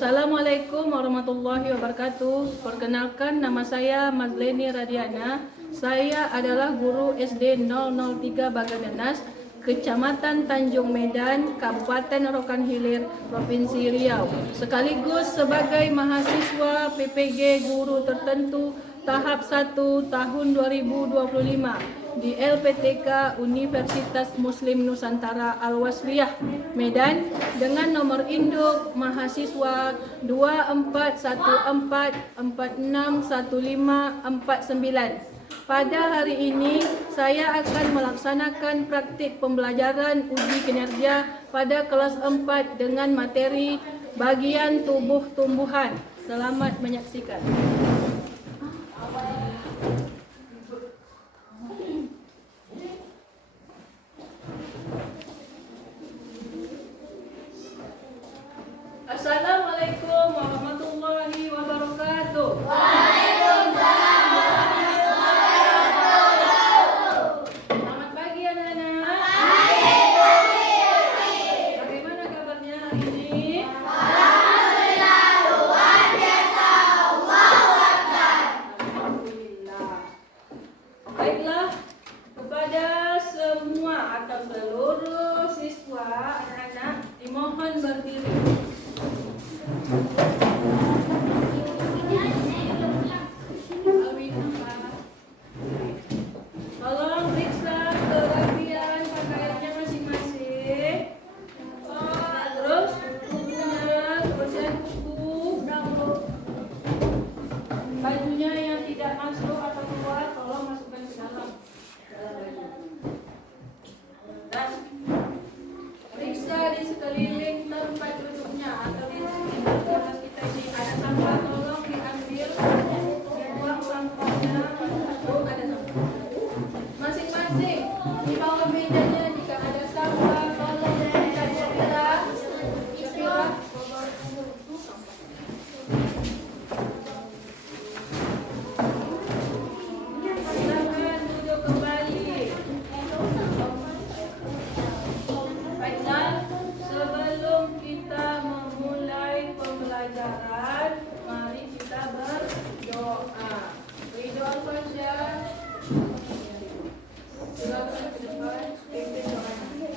Assalamualaikum warahmatullahi wabarakatuh. Perkenalkan, nama saya Mazleni Radiana. Saya adalah guru SD 003 Baganenas, Kecamatan Tanjung Medan, Kabupaten Rokan Hilir, Provinsi Riau. Sekaligus sebagai mahasiswa PPG guru tertentu tahap 1 tahun 2025 di LPTK Universitas Muslim Nusantara Al-Wasliyah Medan dengan nomor induk mahasiswa 2414461549. Pada hari ini saya akan melaksanakan praktik pembelajaran uji kinerja pada kelas 4 dengan materi bagian tubuh tumbuhan. Selamat menyaksikan. Assalamualaikum warahmatullahi wabarakatuh. Waalaikumsalam warahmatullahi wabarakatuh. Selamat pagi anak-anak. Bagaimana kabarnya hari ini? Alhamdulillah, luar biasa. Allahu Akbar. Alhamdulillah. Baiklah, kepada semua atau seluruh siswa anak-anak dimohon berdiri. Tolong periksa kerapian pakaiannya masing-masing. Terus bukunya, kebersihan buku, bajunya yang tidak masuk atau keluar tolong masukkan ke dalam baju. Dan periksa di sekeliling tempat duduknya atau di sekitar kelas kita ini ada sampah, tolong diambil, dibuang sampahnya. Ada sampah masing-masing di bawah mejanya. Jika ada sampah tolong dipilah. Silakan duduk kembali. Baiklah, sebelum kita memulai pembelajaran, mari kita berdoa. Ridho Al-Fatihah. Silakan ke depan, pimpin doanya.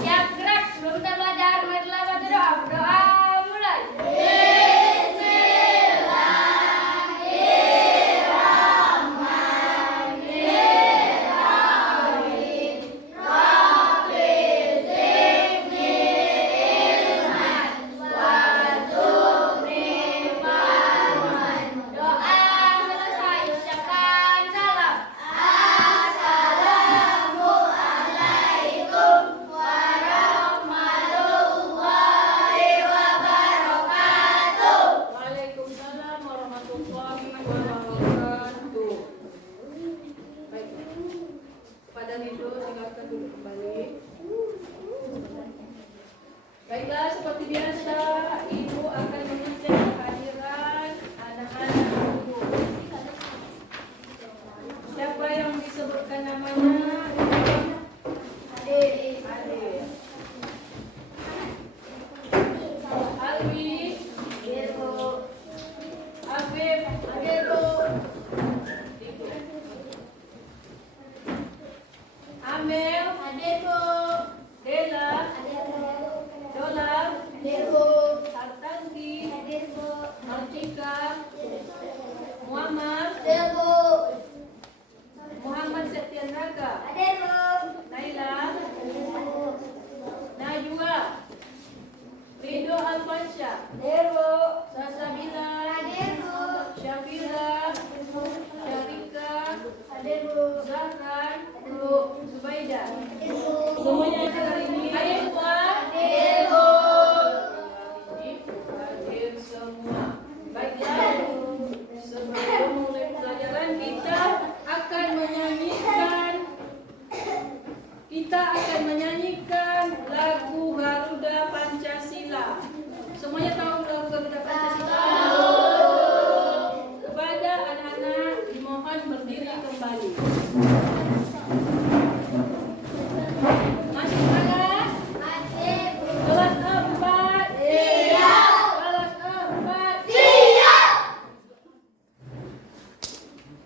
Siap gerak sebelum kita belajar. Marilah baca doa. Berdoa mulai. Doa selesai. Ucapkan salam. Assalamualaikum warahmatullahi wabarakatuh. Waalaikumsalam warahmatullahi wabarakatuh. Baik, kepada Ridho silakan duduk kembali. Baiklah, seperti biasa, Ibu akan mengecek kehadiran anak-anak Ibu. Siapa yang disebutkan namanya? Ade. Alwi. Afif. Amel. Dela. Dolar. Sartanti. Martika. Muhammad Setianaga. Naila. Najwa. Ridho Alfansyah. Sasabila. Syafira. Syarika. Zahran. Zubaida. Semuanya hari ini. Ayo semua. Hadir semua. Baiklah, sebelum mulai pelajaran kita akan menyanyikan lagu Garuda Pancasila. Semuanya tahu lagu Garuda Pancasila? Kepada anak-anak dimohon berdiri kembali.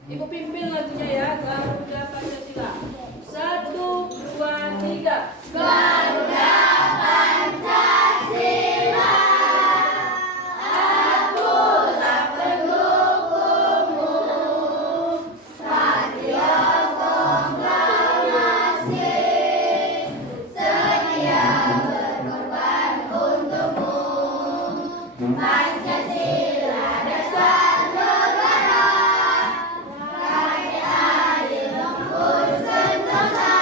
Ibu pimpin lagunya ya, Garuda Pancasila. 1, 2, 3. Garuda Pancasila, akulah pendukungmu, satria proklamasi, sedia berkorban untukmu. Pancasila dasar negara, rakyat adil makmur sentosa,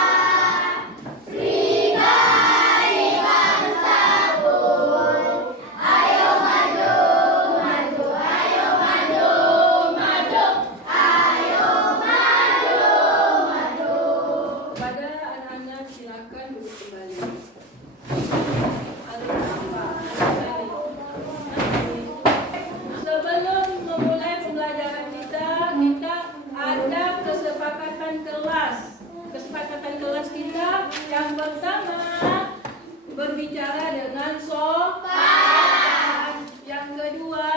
berikan bangsaku. Ayo maju, maju, ayo maju, maju, ayo maju, maju. Kepada anak-anak silakan duduk kembali. Ada apa? Sebelum memulai pembelajaran kita ada kesepakatan kelas. Kesepakatan kelas kita yang pertama berbicara dengan sopan. Yang kedua,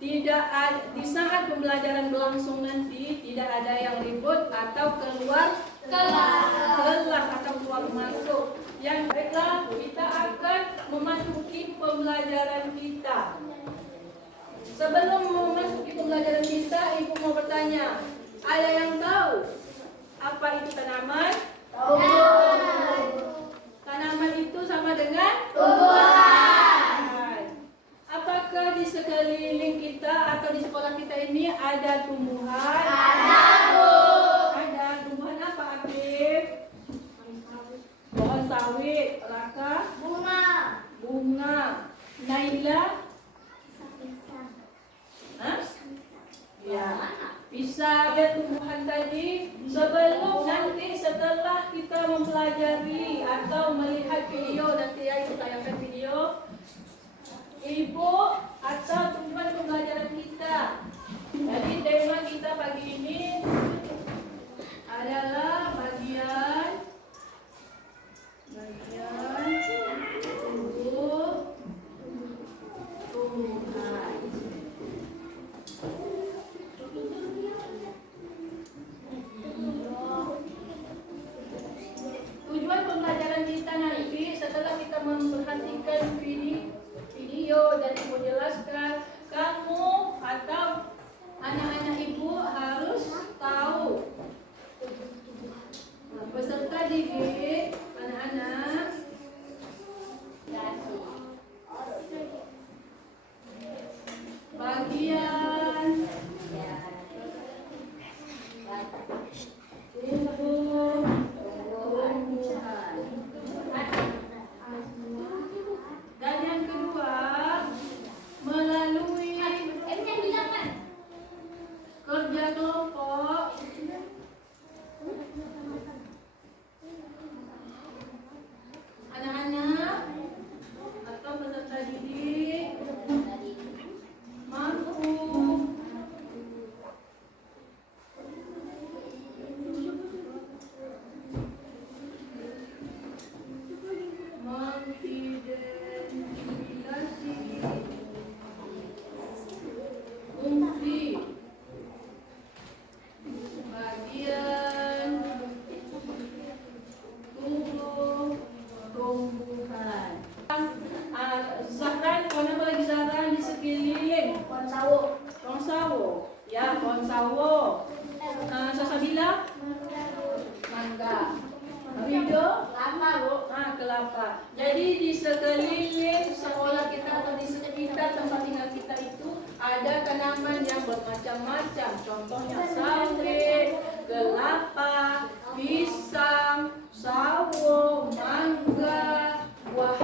tidak ada, di saat pembelajaran berlangsung nanti tidak ada yang ribut atau keluar kelas atau keluar masuk. Yang baiklah, kita akan memasuki pembelajaran kita. Sebelum memasuki pembelajaran kita, Ibu mau bertanya, ada yang tahu apa itu tanaman? Tanaman itu sama dengan tumbuhan. Apakah di sekeliling kita atau di sekolah kita ini ada tumbuhan? Ada tumbuhan apa, Afif? Pohon sawit. Raka? Bunga. Naila? Hah? Ya. Bisa lihat tumbuhan tadi. Sebelum nanti setelah kita mempelajari atau melihat video, nanti ya Ibu tayangkan video, Ibu atau teman pembelajaran kita. Jadi tema kita pagi ini adalah bagian tumbuhan. Tujuan pembelajaran kita nanti setelah kita memperhatikan video dan Ibu jelaskan, kamu atau anak-anak Ibu harus tahu peserta didik anak-anak bagian tumbuhan. Dan yang kedua, melalui kerja kelompok anak-anak atau peserta didik mampu mengidentifikasi fungsi bagian tubuh tumbuhan. Zahran, mana apa lagi Zahran di sekeliling? Pohon sawo. Ya, pohon sawo. Sasabila? Mangga. Rido? Kelapa. Jadi di sekeliling sekolah kita atau di sekitar tempat tinggal kita itu ada tanaman yang bermacam-macam. Contohnya sawit, kelapa, pisang, sawo, mangga, buah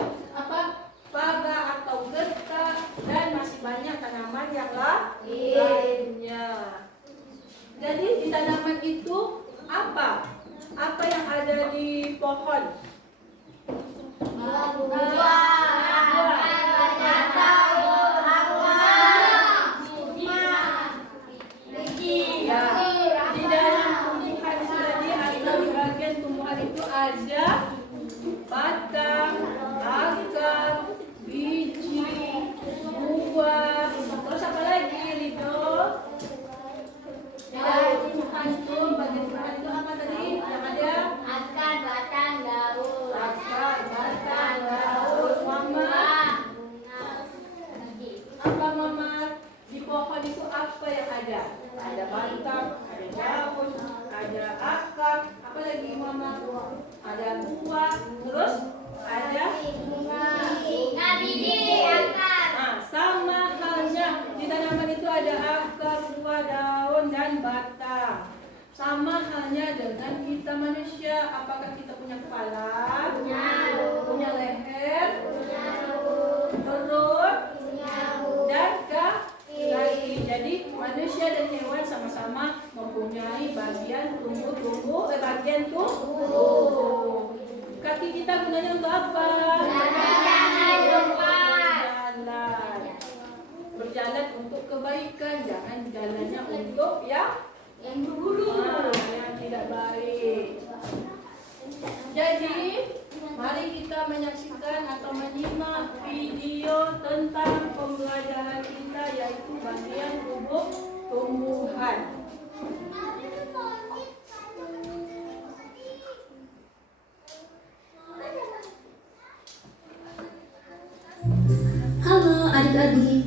paga atau getah, dan masih banyak tanaman yang lainnya. Jadi di tanaman itu apa? Apa yang ada di pohon? Di dalam tumbuhan tadi atau di bagian tumbuhan itu ada batang, akar, biji, buah, terus apa lagi, Rido? manusia, apakah kita punya kepala? Punya. Punya leher? Punya. Perut? Punya. Dan kaki. Jadi manusia dan hewan sama-sama mempunyai bagian tubuh. Kaki kita gunanya untuk apa? Berjalan untuk kebaikan, jangan jalannya untuk yang buruk, yang tidak baik. Jadi, mari kita menyaksikan atau menyimak video tentang pembelajaran kita, yaitu bagian tubuh tumbuhan. Halo adik-adik,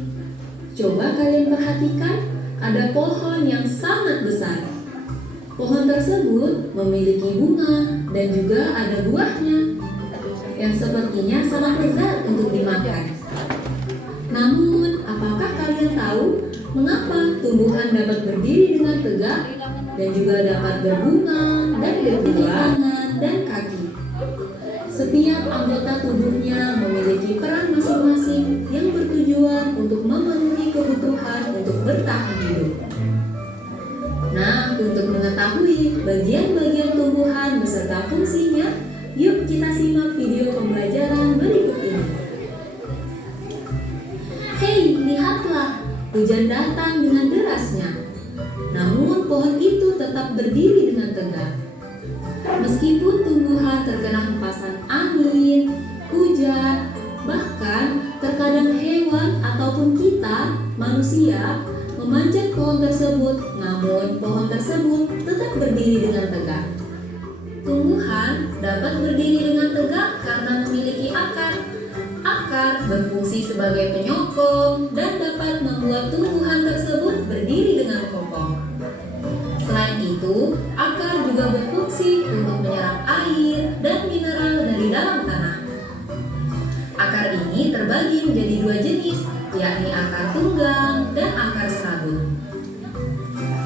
coba kalian perhatikan ada pohon yang sangat besar. Pohon tersebut memiliki bunga dan juga ada buahnya yang sepertinya sangat lezat untuk dimakan. Namun, apakah kalian tahu mengapa tumbuhan dapat berdiri dengan tegak dan juga dapat berbunga dan berbuah tangan dan kaki? Setiap anggota tubuhnya memiliki peran masing-masing yang bertujuan untuk memenuhi kebutuhan untuk bertahan hidup. Nah, untuk mengetahui bagian-bagian tumbuhan beserta fungsinya, yuk kita simak video pembelajaran berikut ini. Hei, lihatlah, hujan datang dengan derasnya. Namun pohon itu tetap berdiri dengan tegak. Meskipun tumbuhan terkena hempasan angin, hujan, bahkan terkadang hewan ataupun kita, manusia, memanjat pohon tersebut, namun pohon tersebut tetap berdiri dengan tegak. Tumbuhan dapat berdiri dengan tegak karena memiliki akar. Akar berfungsi sebagai penyokong dan dapat membuat tumbuhan tersebut berdiri dengan kokoh. Selain itu, akar juga berfungsi untuk menyerap air dan mineral dari dalam tanah. Akar ini terbagi menjadi dua jenis, yakni akar tunggang dan akar serabut.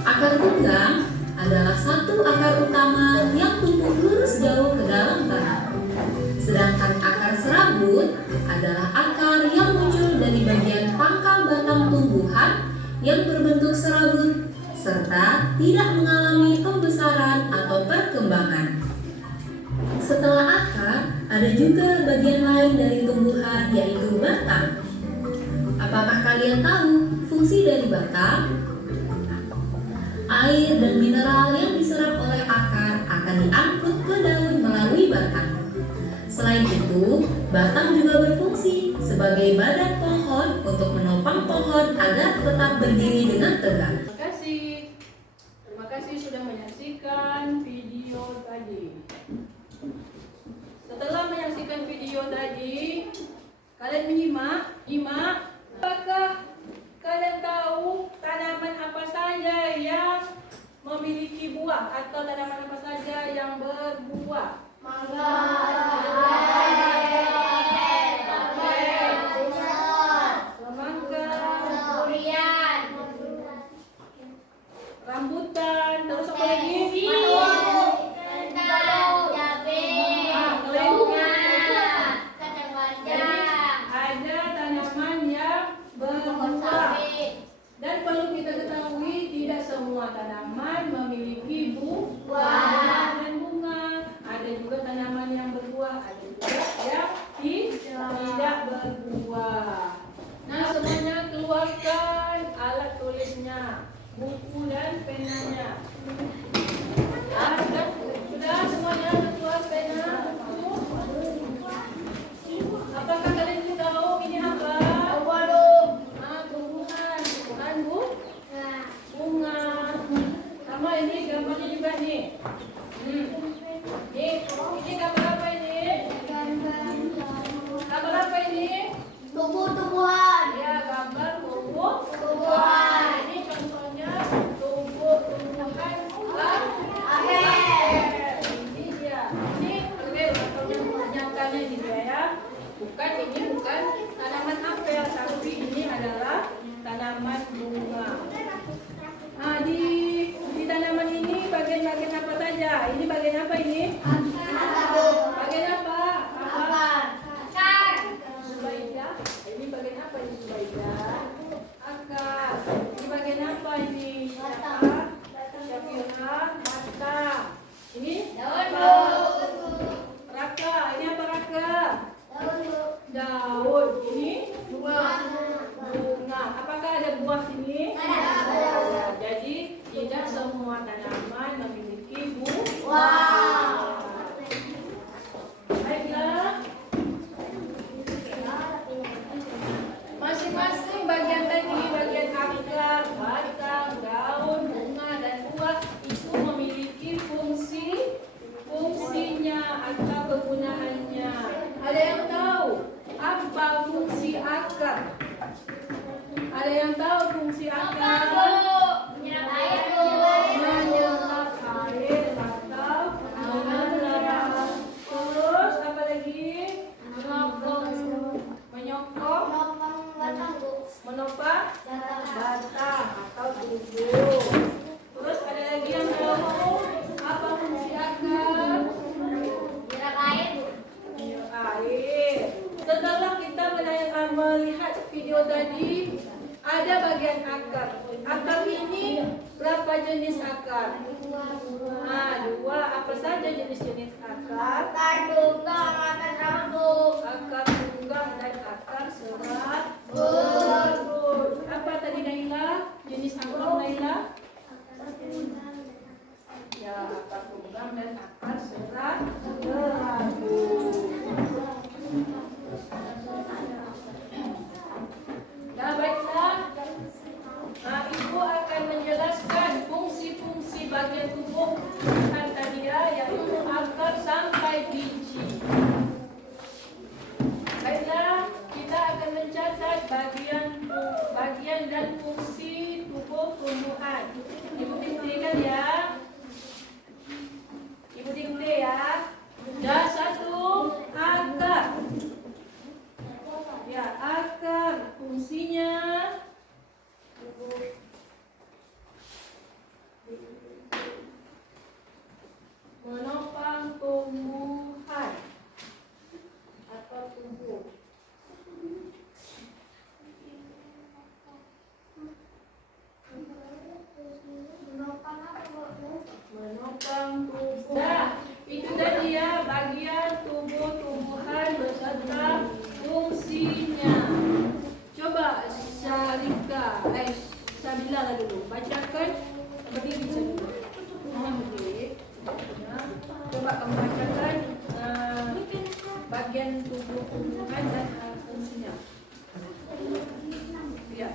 Akar tunggang adalah satu akar utama yang tumbuh lurus jauh ke dalam tanah. Sedangkan akar serabut adalah akar yang muncul dari bagian pangkal batang tumbuhan yang berbentuk serabut serta tidak mengalami pembesaran atau perkembangan. Setelah akar, ada juga bagian lain dari tumbuhan, yaitu batang. Apakah kalian tahu fungsi dari batang? Air dan mineral yang diserap oleh akar akan diangkut ke daun melalui batang. Selain itu, batang juga berfungsi sebagai badan pohon untuk menopang pohon agar tetap berdiri dengan tegak. Terima kasih sudah menyaksikan video tadi. Setelah menyaksikan video tadi, kalian menyimak. Apakah kalian tahu tanaman apa saja yang memiliki buah atau tanaman apa saja yang berbuah? Rambutan, terus apa lagi? Ada tanaman yang berbuah. Dan perlu kita ketahui, tidak semua tanaman memiliki buah dan bunga. Ada juga tanaman yang berbuah, ada juga yang tidak berbuah. Nah, semuanya keluarkan alat tulisnya, buku dan penanya. Sudah semuanya keluar pena, buku. Apakah kalian tahu ini apa? Tumbuhan, bukan bunga. Sama ini gambarnya juga nih. Ini gambar apa ini? Gambar apa ini? Tumbuh-tumbuhan. Ya, gambar tumbuhan. Ini contohnya tumbuhan apel. Ini dia. Ini atau nyangkanya ini dia ya. Bukan tanaman apel, tapi ini adalah tanaman bunga. Nah, di tanaman ini bagian-bagian apa saja? Berapa jenis akar? Dua. Apa saja jenis-jenis akar? Akar tunggang, akar rambut. Akar tunggang dan akar serabut. Apa tadi Naila? Jenis akar Naila? Ya, akar tunggang dan akar serabut. Nah, baiklah. Ibu akan menjelaskan fungsi-fungsi bagian tubuh tumbuhan tadi ya, yaitu akar sampai biji. Baiklah, kita akan mencatat bagian dan fungsi tubuh tumbuhan. Ibu diktekan ya. Ibu dikte ya. Dan satu, akar. Ya, akar fungsinya menopang tumbuhan atau tumbuh. Menopang tubuh. Nah, itu tadi ya bagian tubuh tumbuhan beserta fungsinya. Coba Sabila lah dulu. Bacakan. Berdiri Sabila. Mohon berdiri. Ya. Coba kamu bacakan bagian tubuh tumbuhan dan fungsinya. Ya.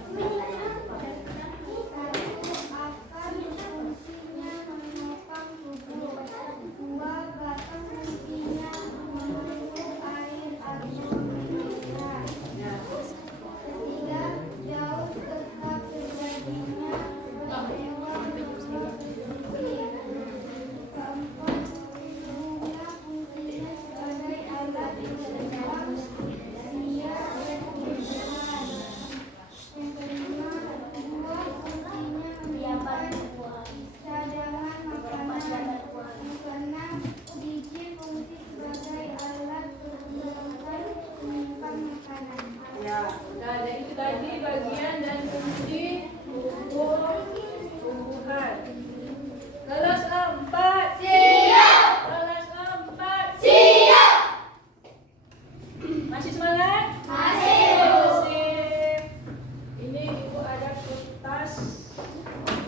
Nah, itu tadi bagian dan fungsi tubuh tumbuhan. Kelas 4. Siap. Kelas 4. Siap. Masih semangat? Masih. Sip. Ini Ibu ada kertas.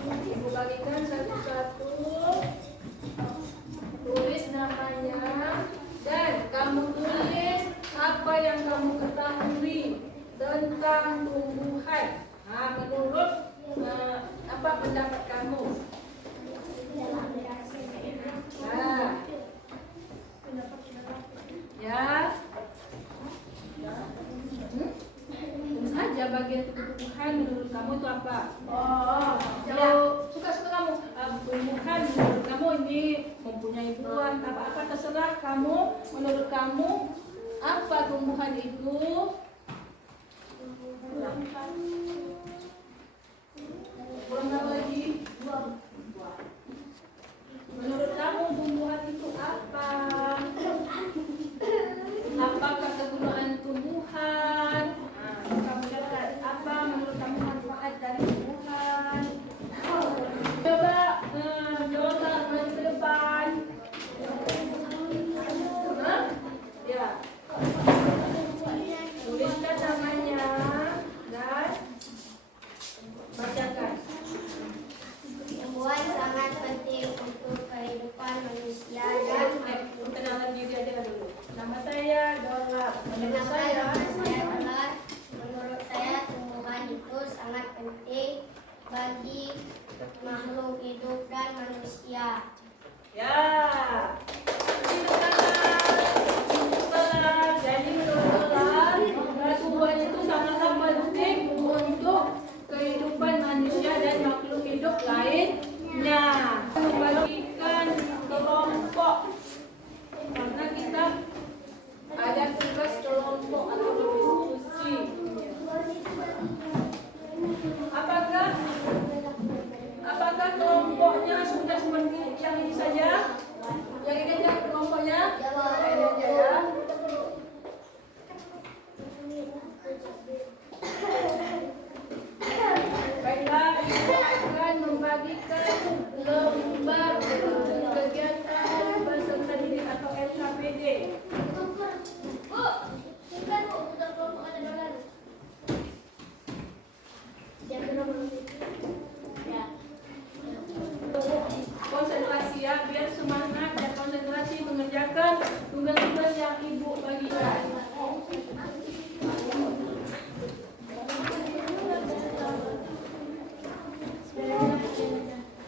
Ibu bagikan satu-satu. Tulis namanya dan kamu tulis apa yang kamu ketahui tentang tumbuhan. Menurut apa pendapat kamu? Ya. Saja bagian tumbuhan menurut kamu itu apa? Ya, suka-suka kamu. Tumbuhan menurut kamu ini mempunyai buah, apa-apa terserah kamu. Menurut kamu apa tumbuhan itu? Kurang tahu lagi. Menurut kamu tumbuhan itu apa? Apakah kegunaan tumbuhan? Kamu catat apa menurut kamu manfaat dari tumbuhan? Coba Dora maju ke depan. Ya. Tuliskan namanya dan bacakan. Tumbuhan sangat penting untuk kehidupan manusia dan Kenalan diri aja dulu. Nama saya Dora. Menurut saya menurut saya tumbuhan itu sangat penting bagi makhluk hidup dan manusia. ya. Jadi menurut Dora, tumbuhan itu sangatlah penting untuk kehidupan manusia dan makhluk hidup lainnya. Membagikan kelompok karena kita ada tugas kelompok atau berdiskusi. Apakah kelompoknya sudah seperti yang ini saja? Yang ini aja kelompoknya? Ini aja ya. Baiklah, Ibu akan membagi membagikan lembar kegiatan peserta didik atau LKPD. Bu, bukan Bu, untuk kelompok ada dolar. Siapa nomor ya. Konsentrasi ya, biar semangat dan konsentrasi mengerjakan tugas-tugas yang ibu bagikan.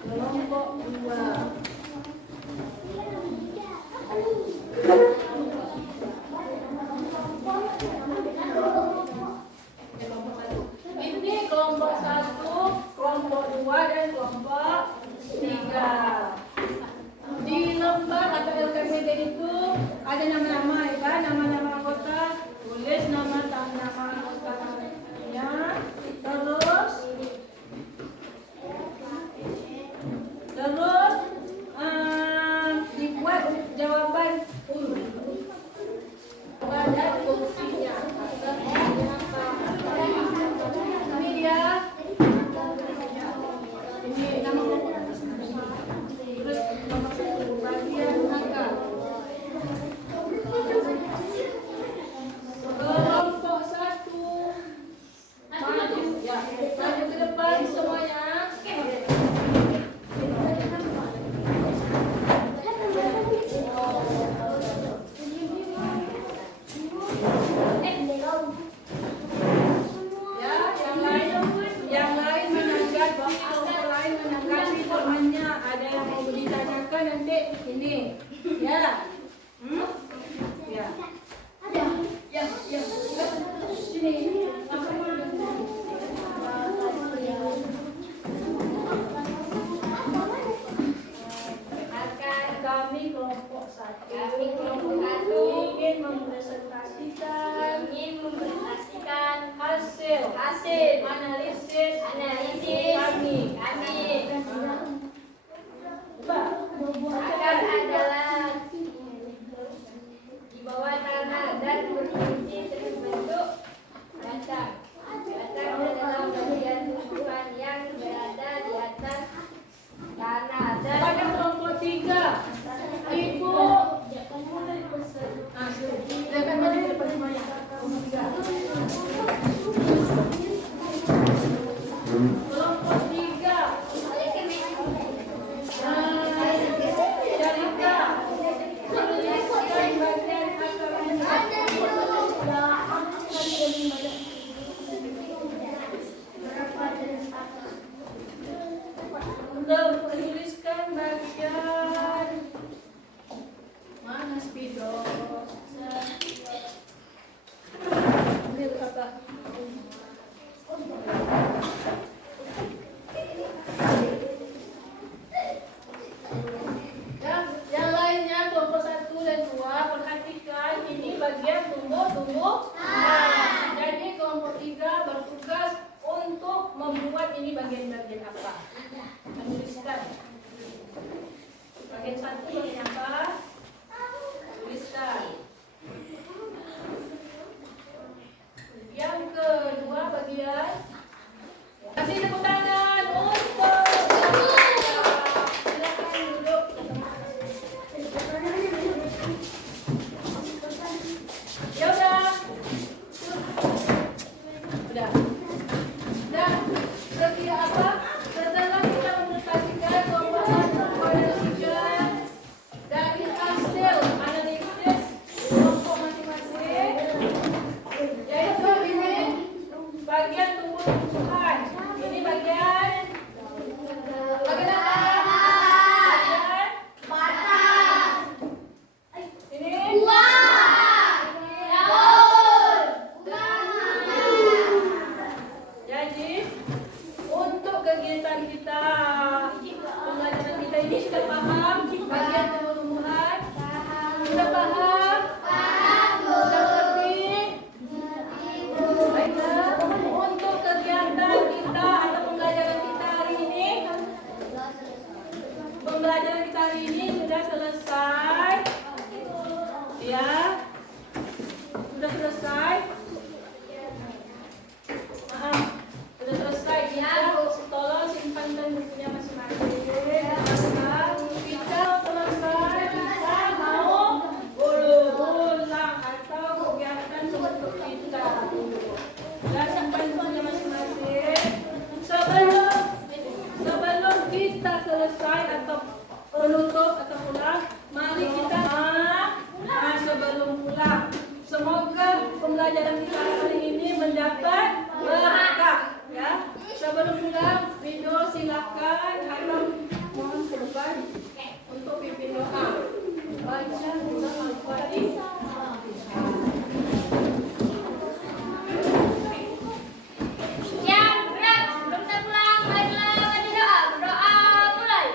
Kelompok 2. Ini kelompok 1, kelompok 2 dan kelompok 3. Di lembar atau LKPD itu ada nama-nama ya kan, nama-nama anggota, tulis nama anggotanya, terus dibuat jawaban urut pada fungsinya. Ini dia, ini nama terus nomor 1 bagian angka. Kelompok 1 maju ya, maju ke depan semuanya. Ya, yang lain menanggapi, kelompok lain menanggapi temannya. Ada yang mau ditanyakan nanti ini, ya, ya, sini. Kami kelompok 1 ingin mempresentasikan hasil analisis kami. Akan adalah di bawah tanah dan berfungsi terbentuk batang. Batang adalah bagian tumbuhan yang berada di atas tanah dan Pada kelompok 3, ibu silakan maju ke depan semuanya. Kelompok 3, Syarika, menuliskan bagian menuliskan bagian mana spidol. Ini kata yang lainnya kelompok 1 dan 2 perhatikan ini bagian tumbuh-tumbuhan. Jadi kelompok 3 bertugas untuk membuat ini bagian-bagian apa? Menuliskan. Bagian 1 bagian apa? Tuliskan. Yang kedua bagian kasih tepuk tangan untuk silakan duduk. Ya udah. Dan setia apa? Setelah kita menetapkan kelompok 1 pada 3 dari hasil analisis kelompok masing-masing, yaitu ini bagian tumbuh-tumbuhan. Ini bagian apa? Bagian ini jadi untuk kegiatan kita, pembelajaran kita ini sudah paham bagian tumbuh-tumbuhan? Sudah paham? Sudah mengerti? Baiklah, untuk kegiatan kita atau pembelajaran kita hari ini, sudah selesai. Ya, sudah selesai. Sudah selesai. Ya, tolong simpan dan bukunya masing-masing. Kita selesai, kita mau ulang atau kegiatan seperti kita. Dan simpan bukunya masing-masing. Sebelum kita selesai atau penutup atau pulang, mari kita sebelum pulang. Semoga pembelajaran kita hari ini mendapat berkah. Ya, sebelum pulang, video silakan atau mohon ke depan untuk pimpin doa. Baca surah Al-Fatihah. Yang berat sebelum kita pulang, marilah baca doa. Berdoa mulai.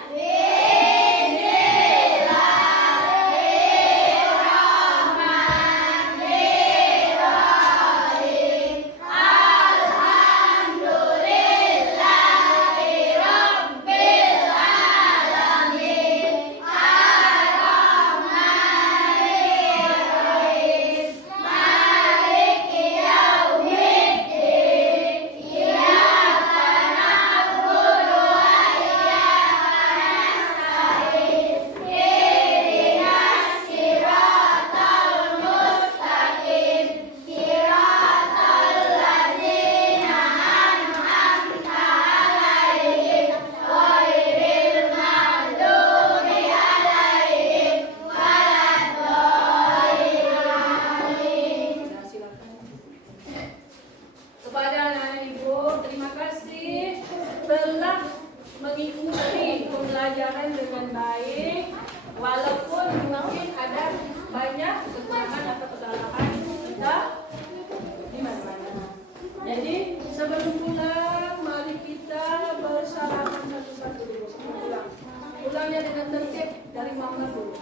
Kepada anak ibu, terima kasih telah mengikuti pembelajaran dengan baik, walaupun mungkin ada banyak kekurangan atau kesalahan kita di mana-mana. Jadi sebelum pulang, mari kita bersalaman satu-satu dulu. Pulangnya dengan tertib dari mama dulu.